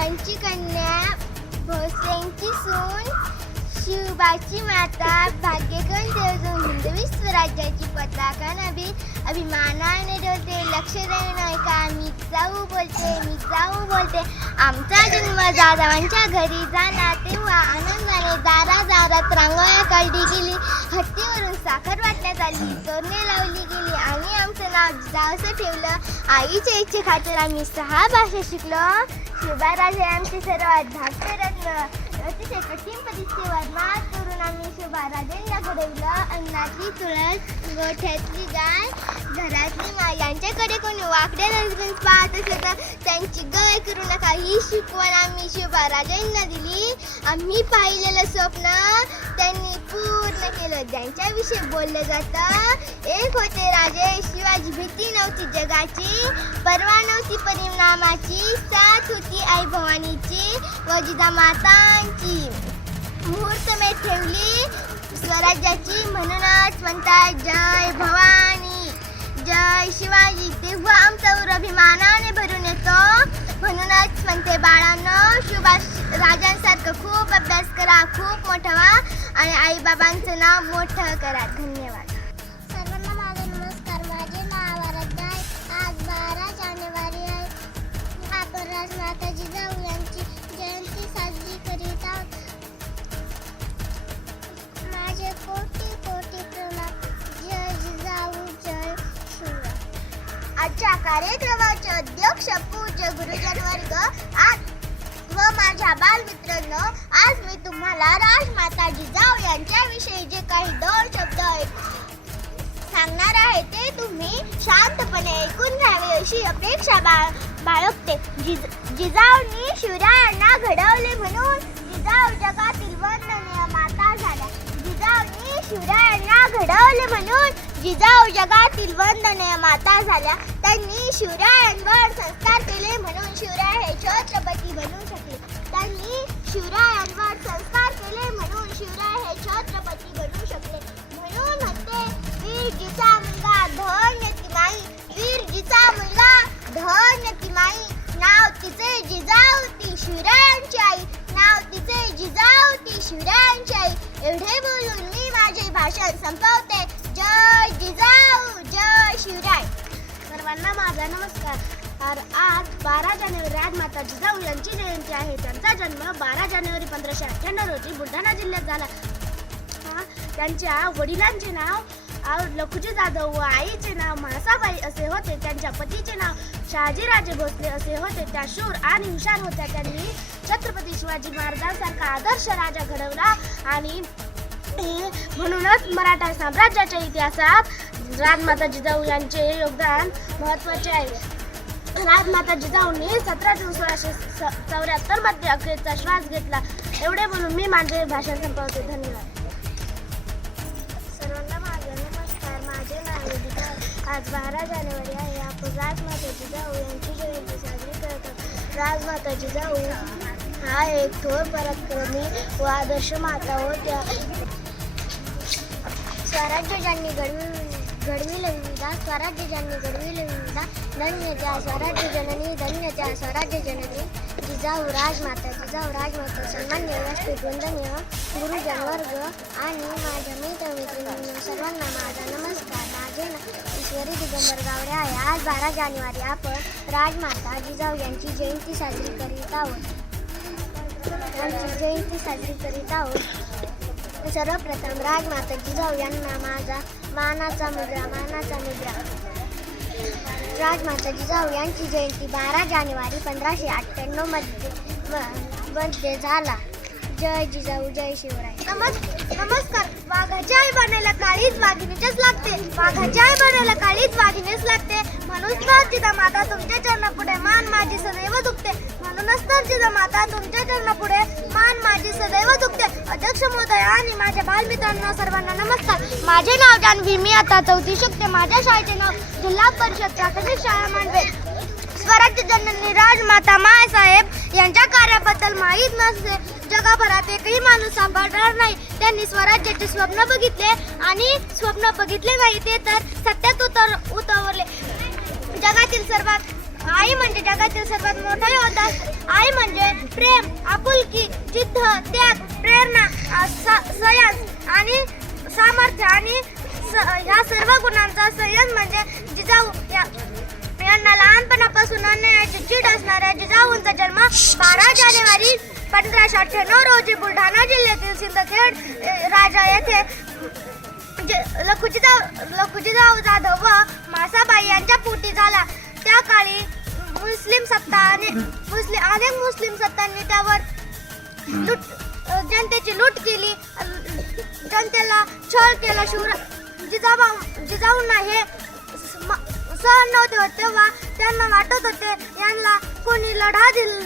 राघवांची कन्या भोसलेंची सून शिवबाची माता भाग्यकन देवजून हिंदवी स्वराज्याची पताका नभी अभिमानाने डोलते लक्ष देणं नये का मी जाऊ बोलते मी जाऊ बोलते. आमचा जन्म जाधवांच्या घरी जाणार तेव्हा आनंदाने दारा दारात रांगोळ्या काढली गेली. हत्तीवरून साखर वाटण्यात आली तोरणे लावली गेली आणि आमचं नाव जावसं ठेवलं. आईच्या इच्छे खातर आम्ही सहा भाषा शिकलो. शिवबाराजे आमचे सर्वात धाकटे रत्न अतिशय कठीण परिस्थितीवर मात आम्ही शिवबाराजेंना घडवलं अंगणातली तुळस गोठ्यातली गाय घरातली माय यांच्याकडे कोणी वाकडे नजरेने पाहत असेल तर त्यांची गय करू नका. ही शिकवण आम्ही शिवबाराजेंना दिली आम्ही पाहिलेलं स्वप्न त्यांनी पूर्ण केलं. ज्यांच्याविषयी बोललं जातं एक होते राजे. शिवाजी भीती नव्हती जगाची परवा नव्हती परिणामाची साथ होती आई भवानीची व मुहूर्त मे ठेवली स्वराज्याची म्हणूनच म्हणतात जय भवानी जय शिवाजी तेव्हा आमचा अभिमानाने भरून येतो. म्हणूनच म्हणते बाळांनो सुभाष राजांसारखं खूप अभ्यास करा खूप मोठं व्हा आणि आईबाबांचं नाव मोठं करा. धन्यवाद. सर्वांना माझा नमस्कार. माझे नाव आहे. आज बारा जानेवारी आहे. आपण राजमाता जिजाऊ कार्यक्रमाचे अध्यक्ष पूज्य गुरुजन वर्ग आज व माझ्या बालमित्रांनो आज मी तुम्हाला राजमाता जिजाऊ यांच्याविषयी जे काही दोन शब्द आहेत सांगणार आहे ते तुम्ही शांतपणे ऐकून घ्यावे अशी अपेक्षा बाळ बाळगते. जिज जिजाऊंनी शिवरायांना घडवले म्हणून जिजाऊ जगातील वंदनीय माता झाल्या. जिजाऊंनी शिवरायांना घडवले म्हणून जिजाऊ जगातील वंदनीय माता झाल्या. त्यांनी शिवरायांवर संस्कार केले म्हणून शिवराय हे छत्रपती बनू शकले. त्यांनी शिवरायांवर संस्कार केले म्हणून शिवराय हे छत्रपती बनू शकले. म्हणून म्हणते वीरजीचा मुलगा धन्य ती माई. मुलगा धन्य ती माई. नाव तिचे जिजाऊती शिवरायांची आई. नाव तिचे जिजाऊती शिवरायांची आई. एवढे बोलून मी माझे भाषण संपवते. जय जिजाऊ जय शिवराय. सर्वांना माझा नमस्कार. तर आज बारा जानेवारी राजमाता जिजाऊ यांची जयंती आहे. त्यांचा जन्म बारा जानेवारी पंधराशे अठ्ठ्याण्णव रोजी बुलढाणा जिल्ह्यात झाला. त्यांच्या वडिलांचे नाव लखुजी जाधव व आईचे नाव म्हासाबाई असे होते. त्यांच्या पतीचे नाव शहाजीराजे भोसले असे होते. त्या शूर आणि हुशार होत्या. त्यांनी छत्रपती शिवाजी महाराजांसारखा आदर्श राजा घडवला आणि म्हणूनच मराठा साम्राज्याच्या इतिहासात राजमाता जिजाऊ यांचे योगदान महत्त्वाचे आहे. राजमाता जिजाऊंनी सतरा जून सोळाशे चौऱ्याहत्तरमध्ये अखेरचा श्वास घेतला. एवढे म्हणून मी माझे भाषण संपवते. धन्यवाद. सर्वांना माझा नमस्कार. माझे नाव आज बारा जानेवारी आहे. आपण राजमाता जिजाऊ यांची जयंती साजरी करतो राजमाता जिजाऊ हा एक थोर पराक्रमी व आदर्श माता होत्या. स्वराज्य ज्यांनी घडवी घडविले विविधा स्वराज्य ज्यांनी घडविले विविधा धन्य त्या स्वराज्य जननी धन्य त्या स्वराज्य जननी. जिजाऊ राजमाता जिजाऊ राजमाता सन्मान्य व्यासपीठ वंदनीय गुरुजन वर्ग आणि माझ्या मित्र मैत्रिणींना सर्वांना माझा नमस्कार. माझे नाव ईश्वरी दिगंबर गावडे आहे. आज बारा जानेवारी आपण राजमाता जिजाऊ यांची जयंती साजरी करीत आहोत. यांची जयंती साजरी करीत आहोत. सर्वप्रथम राजमाता जिजाऊ यांना माझा मानाचा मुद्रा मानाचा मुद्रा राजमाता जिजाऊ यांची जयंती बारा जानेवारी पंधराशे अठ्ठ्याण्णवमध्ये मध्ये झाला. जय जिजाऊ जय शिवराय. नमस्कार नमस्कार. वाघाची आई बनायला काळीच वाघिणीचीच लागते. वाघाची आई बनायला काळीच वाघिणीच लागते. म्हणूनच तर माता तुमच्या चरणापुढे मान माझी सदैव दुखते. म्हणूनच तर जिजा माता तुमच्या चरणापुढे मान माझी सदैव दुखते. अध्यक्ष महोदय आणि माझ्या बालमित्रांना सर्वांना नमस्कार. माझे नाव जान्हवी मी आता चौथी शिकते माझ्या शाळेचे नाव जिल्हा परिषद प्राथमिक शाळा मांडवे स्वराज्य जननी राजमाता मायसाहेब यांच्या कार्याबद्दल माहीत नसते. जगभरात एकही माणूस सांभाळणार नाही. त्यांनी स्वराज्याचे स्वप्न बघितले आणि स्वप्न बघितले नाही ते तर सत्यात उतर उतरवले. जगातील सर्वात आई म्हणजे जगातील सर्वात मोठा योद्धा. आई म्हणजे प्रेम आपुलकी जिद्द त्याग प्रेरणा सयास स- आणि सामर्थ्य आणि स- ह्या सर्व गुणांचा संयम म्हणजे जिजाऊ. या यांना लहानपणापासून अन्यायाची चीड असणाऱ्या जिजाऊंचा जन्म बारा जानेवारी पंधराशे अठ्ठ्याण्णव रोजी बुलढाणा जिल्ह्यातील सिंदखेड राजा येथे जे- लखुजीराव लखुजीराव जाधव व मासाबाई यांच्या पोटी झाला. त्या काळी मुस्लिम सत्ता आणि मुस्लिम अनेक मुस्लिम सत्तांनी त्यावर लूट जनतेची लूट केली. जनतेला छळ केला. शिवरा जिजाबा जिजाऊंना हे म- सहन नव्हते तेव्हा त्यांना वाटत होते यांना कोणी लढा दिल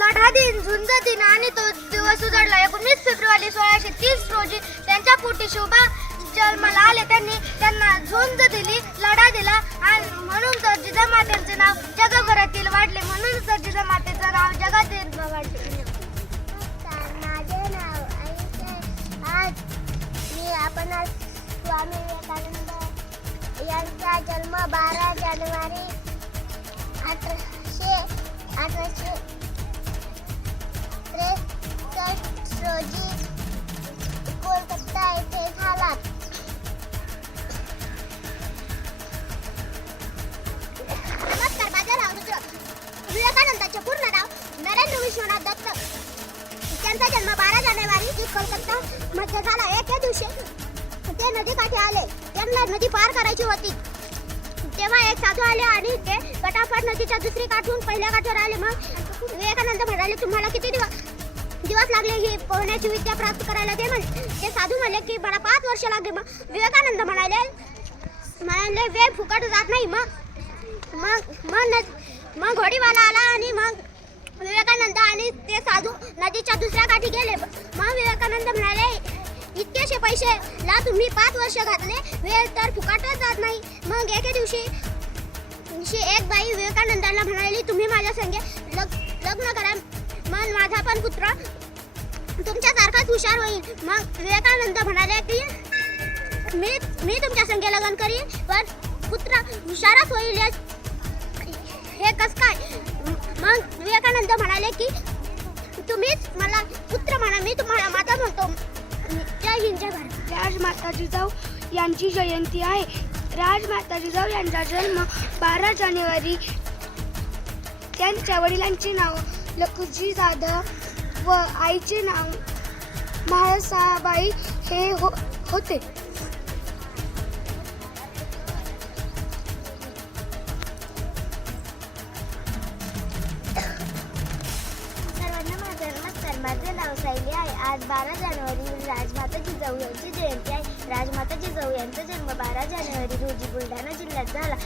लढा दिन झुंज दिन आणि तो दिवस उजडला. एकोणीस फेब्रुवारी सोळाशे तीस रोजी त्यांच्या पोटी शोभा जन्माला आले. त्यांनी त्यांना झुंज दिली लढा दिला आणि म्हणून तर जिजामातेचे नाव जगभरातील वाढले. म्हणून तर जिजामातेचं नाव जगातील वाढले माझे नाव आज मी आपण आज स्वामी विवेकानंद यांचा जन्म बारा जानेवारी अठराशे अठराशे रोजी कोलकाता येथे झाला नमस्कार माझं नाव विवेकानंदाचे पूर्ण नाव नरेंद्र विश्वनाथ दत्त. त्यांचा जन्म बारा जानेवारी जी कोलकाता मध्ये झाला. एके दिवशी ते नदीकाठी आले. त्यांना नदी पार करायची होती. तेव्हा एक साधू आले आणि ते फटाफट नदीच्या दुसरी काठून पहिल्या काठावर आले. मग विवेकानंद म्हणाले तुम्हाला किती दिवस दिवस लागले ही पोहण्याची विद्या प्राप्त करायला ते म्हण. ते साधू म्हणले की मला पाच वर्ष लागले मग. विवेकानंद म्हणाले म्हणाले वेळ फुकट जात नाही मग. मग मग मग घोडीवाला आला आणि मग विवेकानंद आणि ते साधू नदीच्या दुसऱ्या काठी गेले. मग विवेकानंद म्हणाले इतकेशे पैसे ला तुम्ही पाच वर्ष घातले. वेळ तर फुकाटच जात नाही. मग एके दिवशी दिवशी एक बाई विवेकानंदांना म्हणाली तुम्ही माझ्या संगे लग लग्न करा. मग माझा पण पुत्र तुमच्यासारखाच हुशार होईल. मग विवेकानंद म्हणाले की मी मी तुमच्या संगे लग्न करीन पण पुत्र हुशारच होईल हे कस काय? मग विवेकानंद म्हणाले की तुम्हीच मला पुत्र म्हणा मी तुम्हाला माता म्हणतो. जय हिंद जय भारत. राजमाता जिजाऊ यांची जयंती आहे. राजमाता जिजाऊ यांचा जन्म बारा जानेवारी त्यांच्या वडिलांचे नाव लखुजी जाधव व आईचे नाव महासाबाई हे हो होते. सर्वांना माझे नाव सायली आहे. आज बारा जानेवारी राजमाता जिजाऊ यांची जयंती आहे. राजमाता जिजाऊ यांचा जन्म बारा जानेवारी रोजी बुलढाणा जिल्ह्यात झाला.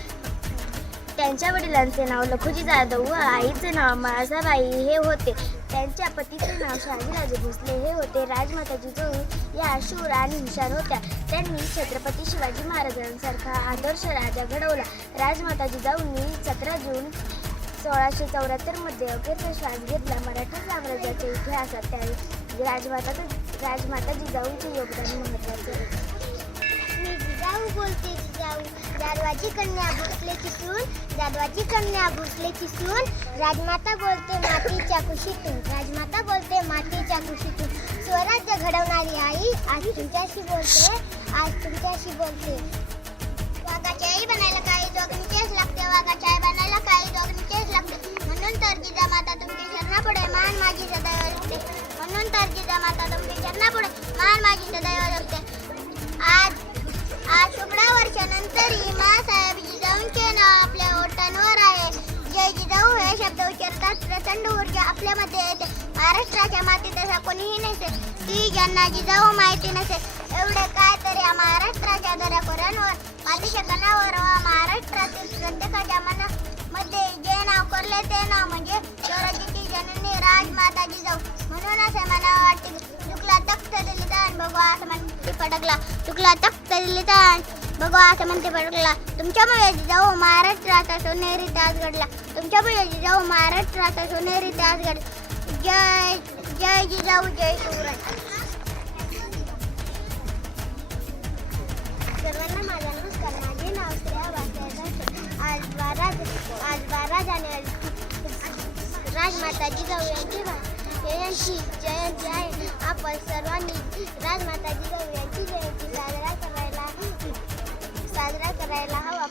त्यांच्या वडिलांचे नाव लखुजी जाधव व आईचे नाव माळसाबाई हे होते. त्यांच्या पतीचे नाव शहाजीराजे भोसले हे होते. राजमाताजी जिजाऊ या शूर आणि हुशार होत्या. त्यांनी छत्रपती शिवाजी महाराजांसारखा आदर्श राजा घडवला. राजमाता जिजाऊंनी सतरा जून सोळाशे चौऱ्याहत्तरमध्ये अखेरचा श्वास घेतला. मराठा साम्राज्याच्या इतिहासात त्या राजमाता राजमाता जिजाऊंचे योगदान महत्त्वाचे होते. मी जिजाऊ बोलते जिजाऊ. जादवाची कन्या भोसलेची सून जादवाची कन्या भोसलेची सून. राजमाता बोलते मातीच्या कुशीतून. राजमाता बोलते मातीच्या कुशीतून. स्वराज्य घडवणारी आई आज तुमच्याशी बोलते आज तुमच्याशी बोलते. वाघाची आई बनायला काही दोघांचेच लागते वाघाची आई बनायला काही दोघांचेच लागते. म्हणून तर जिजा माता तुमची शरणापुढे मान माझी सदैव लागते म्हणून तर जिजा माता तुमची शरणापुढे मान माझी सदैव लागते शुभ्रा वर्षानंतरही मासाहेब जिजाऊंचे नाव आपल्या ओठांवर आहे. जय जिजाऊ हे शब्द उच्चारतात प्रचंड ऊर्जा आपल्यामध्ये येते. महाराष्ट्राच्या मातीत असा कोणीही नसेल की ज्यांना जिजाऊ माहिती नसेल एवढे काय तर या महाराष्ट्राच्या दऱ्याखोऱ्यांवर मातीच्या कणावर व महाराष्ट्रातील प्रत्येकाच्या मनामध्ये जे नाव करले ते नाव म्हणजे स्वराज्याची जननी राजमाता जिजाऊ. म्हणून असे मला वाटते चुकला तख्त दिली ताण असं म्हणते फडकला. चुकला तख्त दिली बघा असं म्हणते फडकला तुमच्यामुळे जिजाऊ महाराष्ट्राचा सोनेरी तास घडला. तुमच्यामुळे जिजाऊ महाराष्ट्राचा सोनेरी तास घडला. जय जय जिजाऊ जय शिवराय. सर्वांना माझा नमस्कार. माझे नाव श्रेया आज बारा आज बारा जानेवारी राजमाता जिजाऊ यांची भा- यांची जयंती आहे. आपण सर्वांनी राजमाता 来，然后我。